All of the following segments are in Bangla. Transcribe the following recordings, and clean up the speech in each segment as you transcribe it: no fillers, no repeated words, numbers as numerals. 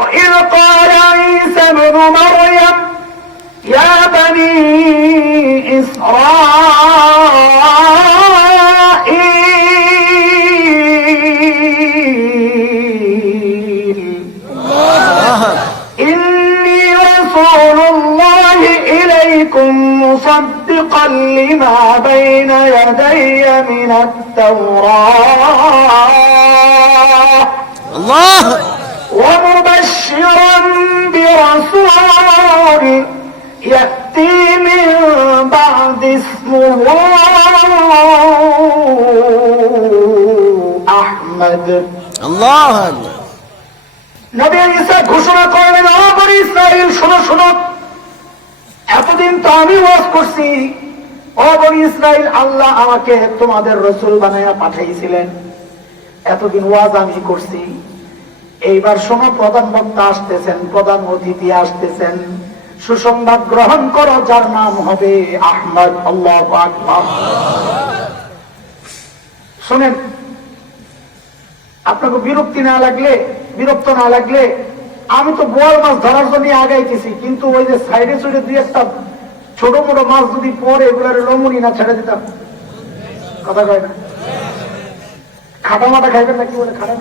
وإذ قال عيسى ابن مريم يا بني إسرائيل إني رسول الله إليكم مصدقا لما بين يدي من التوراة الله ومبشرا برسول يأتي من بعد اسمه أحمد الله নবী ঈসা ঘোষণা করলেন, ও বনি ইসরাইল শোনো শোনো, এতদিন তো আমি ওয়াজ করছি, ও বনি ইসরাইল আল্লাহ আমাকে তোমাদের রাসূল বানায়া পাঠাইছিলেন, এতদিন ওয়াজ আমি করছি, এইবার শোনো প্রধান বক্তা আসতেছেন, প্রধান অতিথি আসতেছেন, সুসংবাদ গ্রহণ করো যার নাম হবে আহমদ। আল্লাহু আকবার। শোনেন, আপনাকে বিরক্ত না লাগলে আমি তো বোয়াল মাছ ধরার জন্য আগাইতেছি, কিন্তু ওই যে সাইডে সাইডে দুই একটা ছোট মোটো মাছ যদি পরে এগুলার লমুনি না ছেড়ে দিতাম, কথা কয় না, খাটা মাটা খাইবেন না, কি বলে খাটা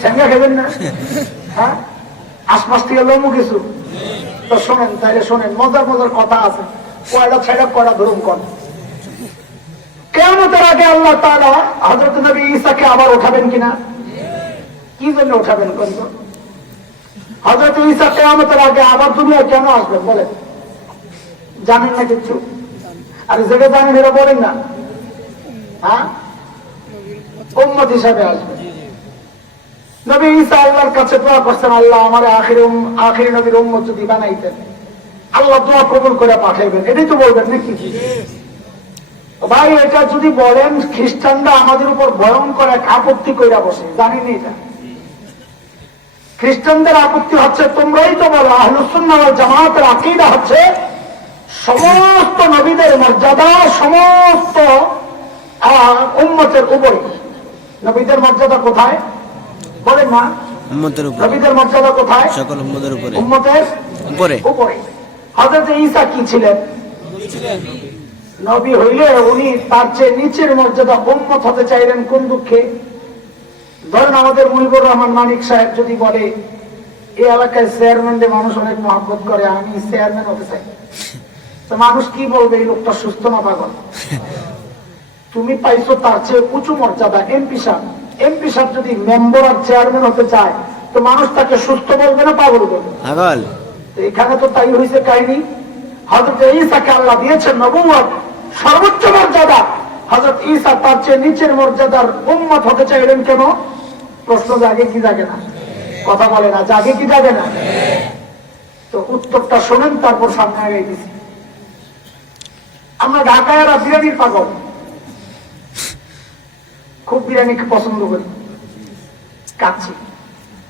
ঠেঙ্গা খাবেন না, হ্যাঁ আশপাশ থেকে লমু কিছু তো শোনেন, তাইলে শোনেন, মজার মজার কথা আছে, কয়টা ছেড়া কয়টা ধরুন কর। কিয়ামতের আগে আল্লাহ তাআলা হযরত নবী ঈসাকে আবার উঠাবেন কিনা, কি জন্য উঠাবেন কোন? হযরত ঈসা কিয়ামতের আগে আবার দুনিয়া কেন আসবেন বলেন? জানেন না কিছু? আর যেটা জানেন এটা বলেন না, হ্যাঁ উম্মত হিসাবে আসবেন। নবী ঈসা আল্লাহর কাছে দোয়া করছেন, আল্লাহ আমার আখিরি নবীর উম্মত যদি বানাইতেন, আল্লাহ দোয়া কবুল করে পাঠাইবেন, এটাই তো বলবেন নাকি? ভাই এটা যদি বলেন, খ্রিস্টানরা আমাদের উপর ভয়ঙ্কর এক আপত্তি কইরা বসে, জানেন এটা? খ্রিস্টানদের আপত্তি হচ্ছে, তোমরাই তো বলো আহলুস সুন্নাহ ওয়াল জামাতের আকীদা হচ্ছে সমস্ত নবীদের মর্যাদা সমস্ত উম্মতের উপরে। নবীদের মর্যাদা কোথায় বলেন না? উম্মতের উপরে। নবীদের মর্যাদা কোথায়? সকল উম্মতের উপরে। উম্মতের উপরে। হযরত ঈসা কি ছিলেন? নবী হইলে উনি তার চেয়ে নিচের মর্যাদা উম্মত হতে চাইলেন কোন দুঃখে? ধরেন আমাদের মুজিবুর রহমান মানিক সাহেব যদি বলে, এই এলাকায় চেয়ারম্যানদের মানুষ অনেক মহব্বত করে, আমি চেয়ারম্যান হতে চাই, তো মানুষ কি বলবে, এই লোকটা সুস্থ না পাগল? তুমি পাইছো তার চেয়ে উঁচু মর্যাদা এমপি সাহেব যদি মেম্বার আর চেয়ারম্যান হতে চায়, তো মানুষ তাকে সুস্থ বলবে না পাগল বলবে? পাগল। এখানে তো তাই হয়েছে কাহিনী। হযরত ঈসাকে আল্লাহ দিয়েছেন নবুয়ত, সর্বোচ্চ মর্যাদা। হযরত ঈসা তার চেয়ে নিচের মর্যাদার উম্মত হতে চাইলেন কেন? প্রশ্ন জাগে কি জাগে না? কথা বলে না, জাগে কি জাগে না? তো উত্তরটা শোনেন, তারপর সামনে আগে দিছি। আমরা ঢাকায়রা বিরিয়ানির পাগল, খুব বিরিয়ানি পছন্দ করি, কাচ্চি,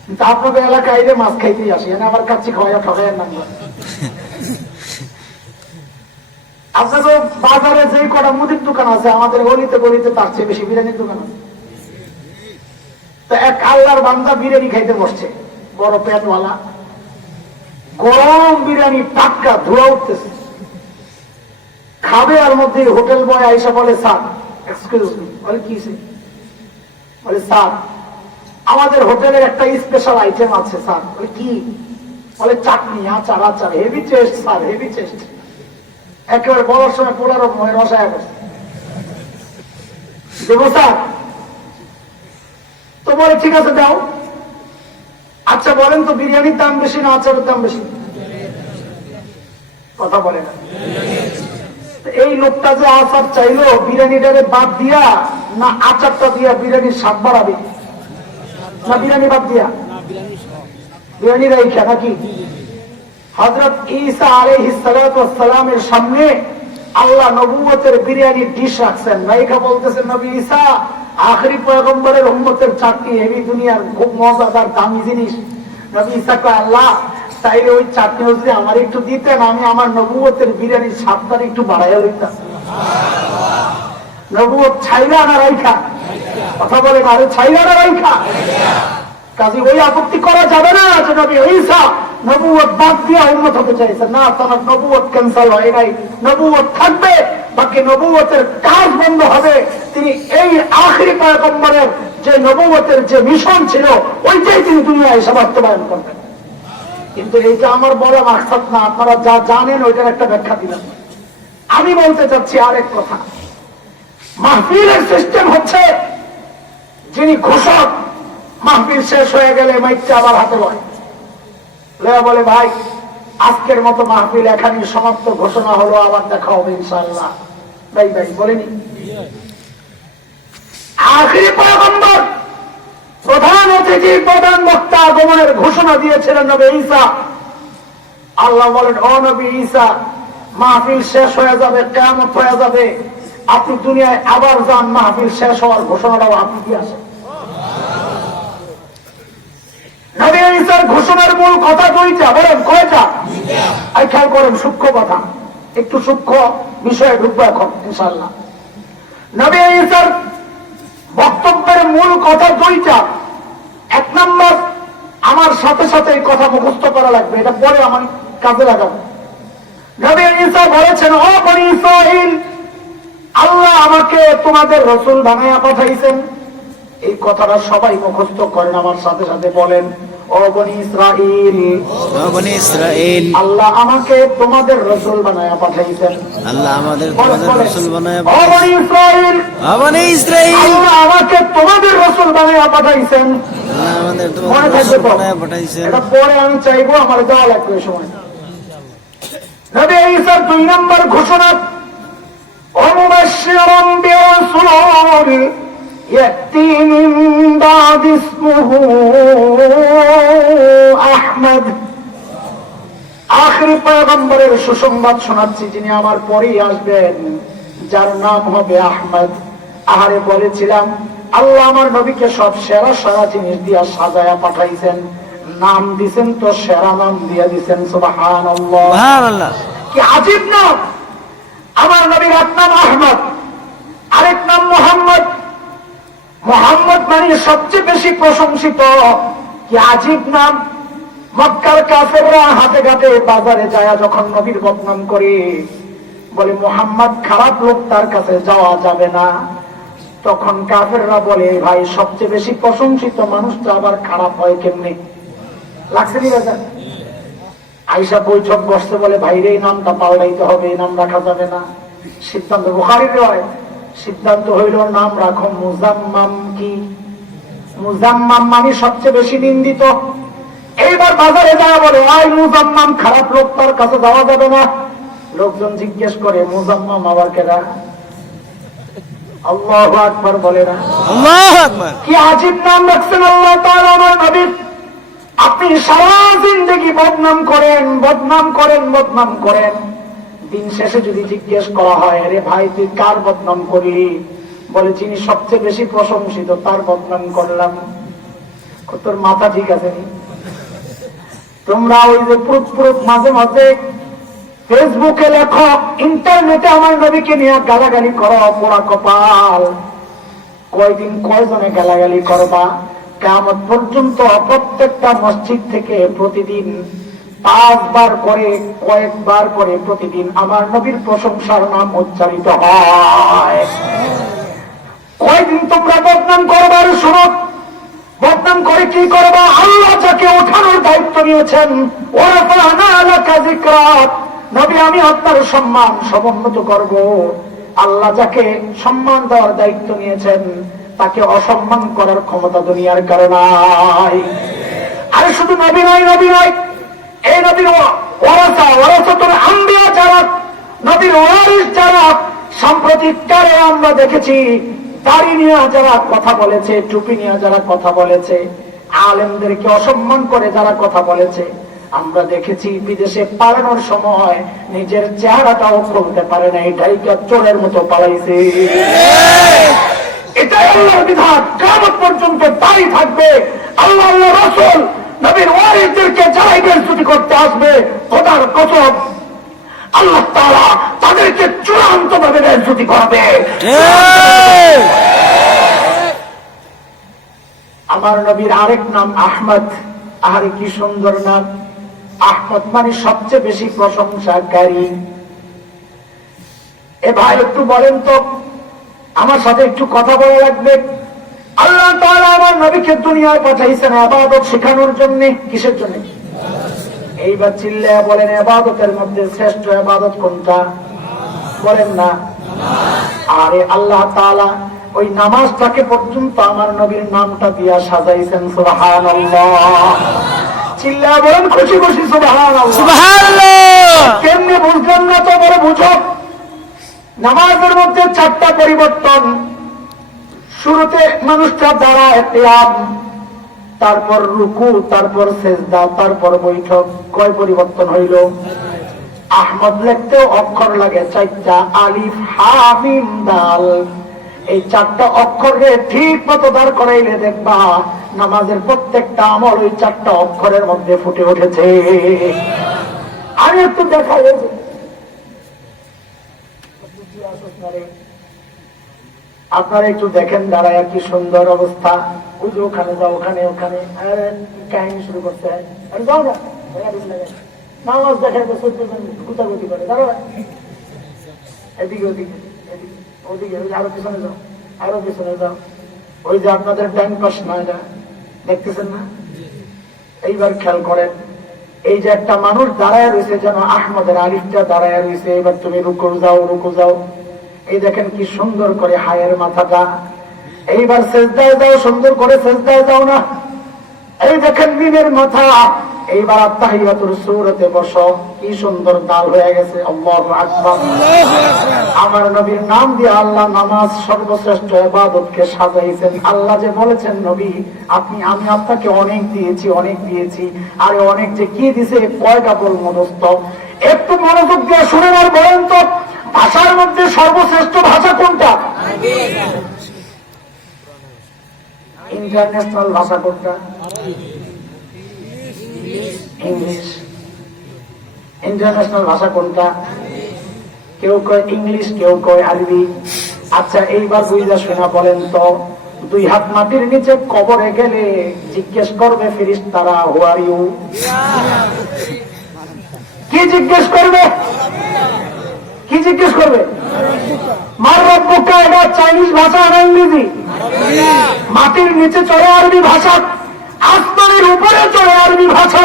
কিন্তু আপনাদের এলাকায় আইলে মাছ খাইতেই আসি, আবার কাচ্চি খাওয়াইয়া ঠকাইয়ার নাম করে। আপনাদের বাজারে যে কটা মুদির দোকান আছে, আমাদের গলিতে গলিতে তার চেয়ে বেশি বিরিয়ানির দোকান আছে। তো এক আল্লাহর বান্দা বিরিয়ানি খাইতে বসছে, বড় পেটওয়ালা, গরম বিরিয়ানি, টাটকা, ধোয়া উঠতেছে, খাবে। আর মধ্যে হোটেল বয় আইসা বলে, স্যার এক্সকিউজ মি। বলে কি? বলে স্যার আমাদের হোটেলের একটা স্পেশাল আইটেম আছে স্যার। বলে কি? বলে চাটনি, আচার, heavy taste sir, heavy taste. একেবারে বলার সময় পোলার রসায় বসে দেবো স্যার। তো বলে ঠিক আছে দাও। আচ্ছা বলেন তো, বিরিয়ানির দাম বেশি না আচারের দাম বেশি? কথা বলে না। এই লোকটা যে আচার চাইলো, বিরিয়ানিটারে বাদ দিয়া না আচারটা দিয়া বিরিয়ানির স্বাদ বাড়াবে, না বিরিয়ানি বাদ দিয়া? বিরিয়ানি রাইখা নাকি? হযরত ঈসা আলাইহিস সালাতু ওয়াস সালামের সামনে আল্লাহ নবুয়তের বিরিয়ানির ডিশ রাখছেন, রাইখা বলতেছেন, নবী ঈসা আখেরি পয়গম্বরের উম্মতের চাটনি, এই দুনিয়ার খুব মজাদার দামি জিনিস। নবী ঈসা কয়, আল্লাহ তাইলে ওই চাটনি যদি আমার একটু দিতেন, আমি আমার নবুয়তের বিরিয়ানির স্বাদটা একটু বাড়াইয়া দিতাম। নবুয়ত ছাইলা না রাইখা? কথা বলে না, আরে ছাইরা না রাইখা। কাজে ওই আপত্তি করা যাবে না যে নবী ঈসা নবুয়ত বাদ দিয়ে উম্মত হতে চাইছে, না, তার নবুয়ত ক্যান্সেল হয় নাই, নবুয়ত থাকবে, বাকি নবুয়তের কাজ বন্ধ হবে। তিনি এই আখিরি পয়গম্বরের যে নবুয়তের যে মিশন ছিল ওইটাই তিনি দুনিয়ায় এসে বাস্তবায়ন করবেন। কিন্তু এইটা আমার বড় মাকসাদ না, আপনারা যা জানেন ওইটার একটা ব্যাখ্যা দিলাম। আমি বলতে চাচ্ছি আরেক কথা, মাহফিলের সিস্টেম হচ্ছে যিনি ঘোষক মাহফিল শেষ হয়ে গেলে মাইকটা আবার হাতে লয়, লয়া বলে ভাই আজকের মতো মাহফিল এখানেই সমাপ্ত, ঘোষণা হলো, আবার দেখা হবে ইনশাআল্লাহ। ভাই ভাই বলেনি আখিরি পয়গম্বর প্রধান অতিথি প্রধান বক্তা আগমনের ঘোষণা দিয়েছিলেন নবী ঈসা। আল্লাহ বলেন, ও নবী ঈসা, মাহফিল শেষ হয়ে যাবে, কিয়ামত হয়ে যাবে, আপনি দুনিয়ায় আবার যান, মাহফিল শেষ হওয়ার ঘোষণাটাও আপনি দিয়ে আসেন। নবী ঈসার ঘোষণার মূল কথা দুইটা, বলেন কয়টা? খেয়াল করেন, সূক্ষ্ম কথা, একটু সূক্ষ্ম বিষয়ে ঢুকবো এখন ইনশাআল্লাহ। নবী ঈসার বক্তব্যের মূল কথা দুইটা। এক নম্বর, আমার সাথে সাথে এই কথা মুখস্থ করা লাগবে, এটা পরে আমার কাজে লাগাবো। নবী ঈসা বলেছেন, ও বনী ইসরাঈল, আল্লাহ আমাকে তোমাদের রাসূল বানায়া পাঠাইছেন। এই কথাটা সবাই মুখস্থ করেন, আমার সাথে সাথে বলেন, ও বনী ইসরাঈল, ও বনী ইসরাঈল, আল্লাহ আমাকে তোমাদের রাসূল বানায়া পাঠাইছেন। আল্লাহ আমাদের তোমাদের রাসূল বানায়া ও বনী ইসরাঈল, ও বনী ইসরাঈল, আল্লাহ আমাকে তোমাদের রাসূল বানায়া পাঠাইছেন। আল্লাহ আমাদের মনে তোমাদের থাকবে রাসূল তো? বানায়া পাঠাইছেন। এটা পরে আমি চাইবো, আমার যাওয়া লাগবে এই সময়। নবী ঈসার দুই নম্বর ঘোষণা, ومبشرا برسول يأتي من بعد اسمه أحمد। আখিরি পয়গম্বরের সুসংবাদ শোনাচ্ছি, যিনি আমার পরেই আসবেন, যার নাম হবে আহমদ। আহারে বলেছিলাম আল্লাহ আমার নবীকে সব সেরা সেরা জিনিস দিয়া সাজায়া পাঠাইছেন, নাম দিছেন তো সেরা নাম দিয়া দিছেন, সুবহানাল্লাহ। সুবহানাল্লাহ, কি আজীব নাম! আমার নবীর এক নাম আহমদ, আরেক নাম মোহাম্মদ। মোহাম্মদ মানে সবচেয়ে বেশি প্রশংসিত। কি আজীব নাম! মক্কার কাফেররা হাতে ঘাটে বাজারে যায় যখন নবীর বদনাম করে, বলে মোহাম্মদ খারাপ লোক, তার কাছে যাওয়া যাবে না। তখন কাফেররা বলে, ভাই সবচেয়ে বেশি প্রশংসিত মানুষটা আবার খারাপ হয় কেমনে? লাগছে নি বাজার? আয়েশা বৈঠক বসতে বলে, ভাইরে এই নামটা পাল্টাইতে হবে, এই নাম রাখা যাবে না। সিদ্ধান্ত বুখারীর রয়, সিদ্ধান্ত হইল নাম রাখো মুজাম্মাম। কি মুজাম্মাম মানে সবচেয়ে বেশি নিন্দিত। এইবার বাজারে যাওয়া বলে, আই মুজাম্মাম খারাপ লোক, তার কাছে যাওয়া যাবে না। লোকজন জিজ্ঞেস করে, মুজাম্মাম আবার কেডা? আল্লাহু আকবার বলে না? আল্লাহু আকবার। কি আজীব নাম রাখছেন আল্লাহ তাআলা আমার নবীর। আপনি সারা জিন্দেগি বদনাম করেন, বদনাম করেন, বদনাম করেন, দিন শেষে যদি জিজ্ঞেস করা হয়, আরে ভাই তুই কার বদনাম করলি? বলে, যিনি সবচেয়ে বেশি প্রশংসিত তার বদনাম করলাম। তোর মাথা ঠিক আছে নি? তোমরা ওই যে পুরুষ মাঝে মাঝে ফেসবুকে লেখো, ইন্টারনেটে আমার নবীকে নিয়ে গালাগালি করো, পোড়া কপাল। কয়দিন কয়জনে গালাগালি করবা? কিয়ামত পর্যন্ত প্রত্যেকটা মসজিদ থেকে প্রতিদিন 5 বার করে, কয়েকবার করে প্রতিদিন আমার নবীর প্রশংসার নাম উচ্চারিত হয়। কয়দিন তোমরা বদনাম করবার? শোনো, বদনাম করে কি করবা? আল্লাহ যাকে ওঠানোর দায়িত্ব নিয়েছেন, ওয়ারাফা'না লাকা যিকরাক, নবী আমি আপনার সম্মান সমুন্নত করব। আল্লাহ যাকে সম্মান দেওয়ার দায়িত্ব নিয়েছেন, তাকে অসম্মান করার ক্ষমতা দুনিয়ার কারো নাই। আরে শুধু নবী নয়, নবী নয়, এই নবীর ওয়ারাসাতুল আম্বিয়া যারা, নবীর ওয়ারিস যারা, সাম্প্রতিককালে আমরা দেখেছি দাড়ি নিয়ে যারা কথা বলেছে, টুপি নিয়ে যারা কথা বলেছে, আলেমদেরকে অসম্মান করে যারা কথা বলেছে, আমরা দেখেছি বিদেশে পালানোর সময় নিজের চেহারাটাও খুলতে পারে না, এটাই চোরের মতো পালাইছে। এটাই আল্লাহর বিধান, কিয়ামত পর্যন্ত তাই থাকবে। আল্লাহ আল্লাহ রাসূল নবীর ওয়ারিসদেরকে যারাই বেইজ্জতি করতে আসবে, খোদার কসম আল্লাহ তাআলা তাদেরকে চূড়ান্ত ভাবে বেইজ্জতি করবে। আমার নবীর আরেক নাম আহমদ। আরে কি সুন্দর নাম! আহমদ মানে সবচেয়ে বেশি প্রশংসাকারী। এ ভাই একটু বলেন তো, আমার সাথে একটু কথা বলা লাগবে। আল্লাহ তাআলা আমার নবীকে দুনিয়ায় পাঠাইছেন ইবাদত শেখানোর জন্য। কিসের জন্য? এইবার চিল্লায়া বলেন, ইবাদতের মধ্যে শ্রেষ্ঠ ইবাদত কোনটা? বলেন না। আরে আল্লাহ তাআলা ওই নামাজটাকে পর্যন্ত আমার নবীর নামটা দিয়া সাজাইছেন। সুবহানাল্লাহ! চিল্লায়া বলেন খুশি খুশি সুবহানাল্লাহ। সুবহানাল্লাহ! কেমনে বুঝলেন না তো বড় বুঝো। নামাজের মধ্যে 4টা পরিবর্তন। শুরুতে মানুষটা দাঁড়ায়, কিয়াম, তারপর রুকু, তারপর সিজদা, তারপর বৈঠক। কয় পরিবর্তন হইল? আহমদ লিখতেও অক্ষর লাগে 4টা, আলিফ হা মিম দাল। এই 4টা অক্ষরে ঠিক মতো দাঁড় করাইলে দেখবা নামাজের প্রত্যেকটা আমল ওই 4টা অক্ষরের মধ্যে ফুটে উঠেছে। আমি একটু দেখাই, আপনারা একটু দেখেন দাঁড়ায় কি সুন্দর অবস্থা। ওই যে ওখানে যাও, ওখানে ওখানে কাহিনী শুরু করতে হয়। যাও না, নামাজ দেখেন গুতাগুতি করে। দাঁড়া, এদিকে ওদিকে ওদিকে আরো পিছনে যাও, আরো পিছনে যাও। ওই যে আপনাদের ডান পাশ না, এটা দেখতেছেন না? এইবার খেয়াল করেন, এই যে একটা মানুষ দাঁড়ায় রয়েছে, যেন আহমদের আলিফটা দাঁড়ায় রয়েছে। এবার তুমি রুকু যাও, রুকু যাও। এই দেখেন কি সুন্দর করে হায়ের মাথাটা। এইবার সেজদায় যাও, সুন্দর করে সেজদায় যাও না। এই দেখেন মিমের মাথা। এইবার আত্তাহিয়াতুর সূরাতে বসো, কি সুন্দর দাল হয়ে গেছে। আল্লাহু আকবার! আমার নবীর নাম দিয়ে আল্লাহ নামাজ সর্বশ্রেষ্ঠ ইবাদতকে সাজাইছেন। আল্লাহ যে বলেছেন, নবী আমি আপনাকে অনেক দিয়েছি, অনেক দিয়েছি। আরে অনেক যে কি দিছে, কয়টা বলবো দোস্ত? একটু মনোযোগ দিয়ে শুনেন আর বলেন তো, ভাষার মধ্যে সর্বশ্রেষ্ঠ ভাষা কোনটা? ইন্টারন্যাশনাল ভাষা কোনটা? ইংলিশ। ইন্টারন্যাশনাল ভাষা কোনটা? কেউ কয় ইংলিশ, কেউ কয় আরবি। আচ্ছা, এইবার বুঝা শোনা বলেন তো, 2 হাত মাটির নিচে কবরে গেলে জিজ্ঞেস করবে ফেরেশতারা, হু আর ইউ? কি জিজ্ঞেস করবে? কি জিজ্ঞেস করবে? মার রব্বুকা। এটা চাইনিজ ভাষা না ইংরেজি? মাটির নিচে চলে আরবি ভাষা, আসমানের উপরে চলে আরবি ভাষা,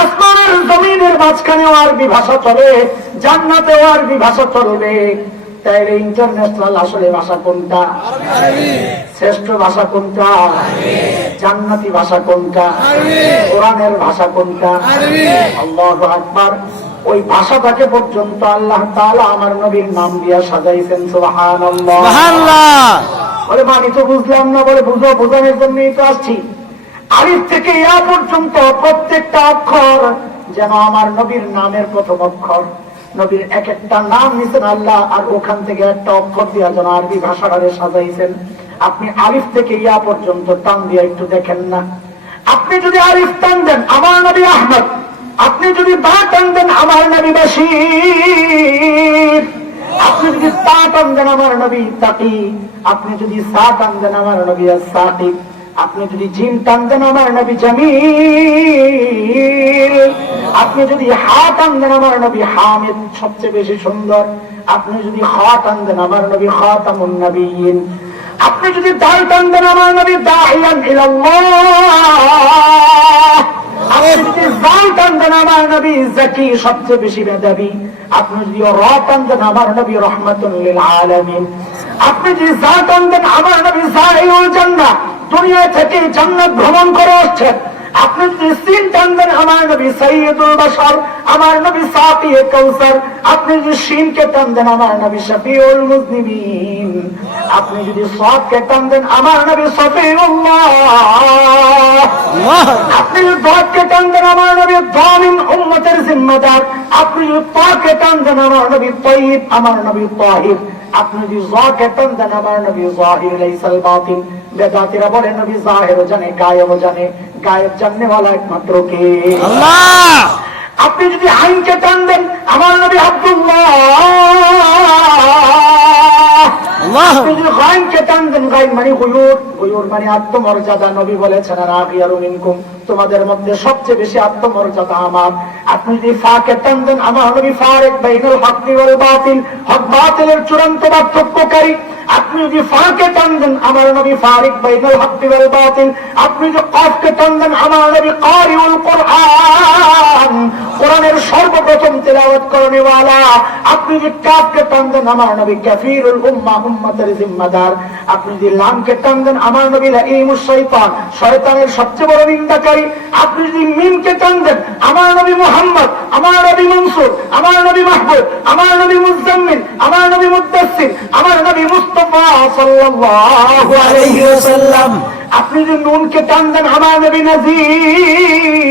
আসমানের জমিনের মাঝখানেও আরবি ভাষা চলে, জান্নাতেও আরবি ভাষা চলবে। তাইলে ইন্টারন্যাশনাল আসলে ভাষা কোনটা? শ্রেষ্ঠ ভাষা কোনটা? জান্নাতি ভাষা কোনটা? কোরআনের ভাষা কোনটা? আল্লাহু আকবার! ওই ভাষাটাকে পর্যন্ত আল্লাহ তাআলা আমার নবীর নাম দিয়া সাজাইছেন। সুবহানাল্লাহ! সুবহানাল্লাহ! বলে মানি তো বুঝলাম না। বলে বুঝো, বোঝানোর জন্যই তো আসছি। আলিফ থেকে ইয়া পর্যন্ত প্রত্যেকটা অক্ষর যেন আমার নবীর নামের প্রথম অক্ষর। নবীর এক একটা নাম নিছেন আল্লাহ, আর ওখান থেকে একটা অক্ষর দিয়া যেন আরবি ভাষাটারে সাজাইছেন। আপনি আলিফ থেকে ইয়া পর্যন্ত টান দিয়ে একটু দেখেন না। আপনি যদি আলিফ টান দেন, আমার নবী আহমদ। আপনি যদি বা টান দেন, আমার নবী বাশীর। আপনি যদি তা টান দেন, আমার নবী তাকি। আপনি যদি সা টান দেন, আমার নবী সাকিব। আপনি যদি জিম টান দেন, আমার নবী জামিল। আপনি যদি হা টান দেন, আমার নবী হামিদ, সবচেয়ে বেশি সুন্দর। আপনি যদি খ টান দেন, আমার নবী খাতামুন নবিয়্যিন। আপনি যদি দাল টান দেন, আমার নবী দাঈয়ান ইলাল্লাহ। আপনি যদি জাল টান দেন, আমার নবী যাকি, সবচেয়ে বেশি মেধাবী। আপনি যদি র টান দেন, আমার নবী রাহমাতুল লিল আলামিন। আপনি যদি যা টান দেন, আমার নবী যাইউল জান্নাহ, দুনিয়া থেকে জান্নাত ভ্রমণ করে আসছেন। আপনি যদি সিন টান দেন, আমার নবী সাইয়্যিদুল বাশার, আমার নবী সাকিয়ে কাউসার। আপনি যদি শিনকে টান দেন, আমার নবী শাফিউল মুজনিবিন। আপনি যদি সাদকে টান দেন, আমার নবী সফিউল্লাহ। আপনি যদি দাকে টান দেন, আমার নবী দামিন উম্মতের জিম্মাদার। আপনি যদি তাকে টান দেন, আমার নবী তাইয়্যিব, আমার নবী তাহির। আপনি যদি যাকে টান দেন, আমার নবী যাহির লাইসাল বাতিন। বেদাতীরা বলে নবী জাহিরও জানে, গায়েবও জানে। গায়েব জাননে वाला একমাত্র কে? আল্লাহ। আপনি যদি আইনকে টান দেন, আমার নবী আব্দুল্লাহ। আল্লাহ। আপনি যদি গায়নকে টান দেন, গায়ন মানে গুয়ুর মানে আত্মমর্যাদা। নবী বলেছেন রাগিয়ারু মিনকুম, তোমাদের মধ্যে সবচেয়ে বেশি আত্মমর্যাদা আমার। আপনি যদি ফাকে টান দেন, আমার নবী ফারিক বাইনাল হক্কি ওয়াল বাতিল, হক বাতিলের চূড়ান্ত পার্থক্যকারী। আপনি যদি ফাকে টান দেন, আমার নবী ফারিক বাইনাল হক্কি ওয়াল বাতিল। আপনি যদি কফকে টান দেন, আমার নবী কারিউল কোরআন, কোরআনের সর্বপ্রথম তেলাওয়াত করনেওয়ালা। আপনি যদি কাফকে টান দেন, আমার নবী কাফিরুল উম্মাহ, উম্মতের জিম্মাদার। আপনি যদি লামকে টান দেন, আমার নবী লাঈমুশ শাইতান, শয়তানের সবচেয়ে বড় নিন্দাকারী। আপনি যদি মিমকে টান দেন, আমার নবী মুহাম্মদ, আমার নবী মনসুর, আমার নবী মাহবুব, আমার নবী মুজাম্মিল, আমার নবী মুদ্দাসসির, আমার নবী মুস্তাফা সাল্লাল্লাহু আলাইহি ওয়াসাল্লাম। আপনি যদি নুনকে টান দেন, আমার নবী নাযীর।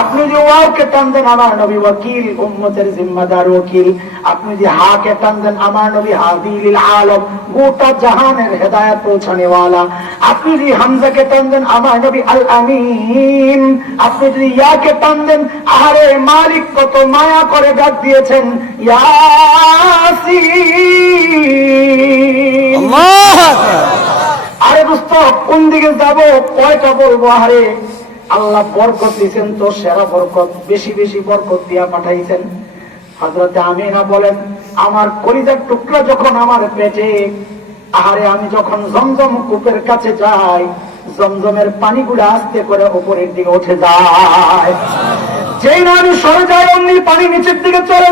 আপনি যে ওয়াকে টান দেন, আমার নবী ওয়াকিল, উম্মতের জিম্মাদার ওয়াকিল। আপনি যে হাকে টান দেন, আমার নবী হাদিল আলম, গোটা জাহানের হেদায়েত পৌঁছানেওয়ালা। আপনি যদি হামজাকে টান দেন, আমার নবী আল আমিন। আপনি যদি ইয়াকে টান দেন, আরে মালিক কত মায়া করে ডাক দিয়েছেন, ইয়াসিন। আল্লাহ। আরে দোস্ত, কোন দিকে যাব, কয়টা বলবো? আরে আল্লাহ বরকত দিয়েছেন তো সেরা বরকত, বেশি বেশি বরকত দিয়া পাঠাইছেন। হযরত আমিনা বলেন, আমার কলিজার টুকরা যখন আমার পেটে, আহারে আমি যখন জমজম কূপের কাছে যাই, জমজমের পানিগুলো আস্তে করে উপরের দিকে উঠে যায়। যেই না আমি সরে যাই, অমনি পানি নিচের দিকে চলে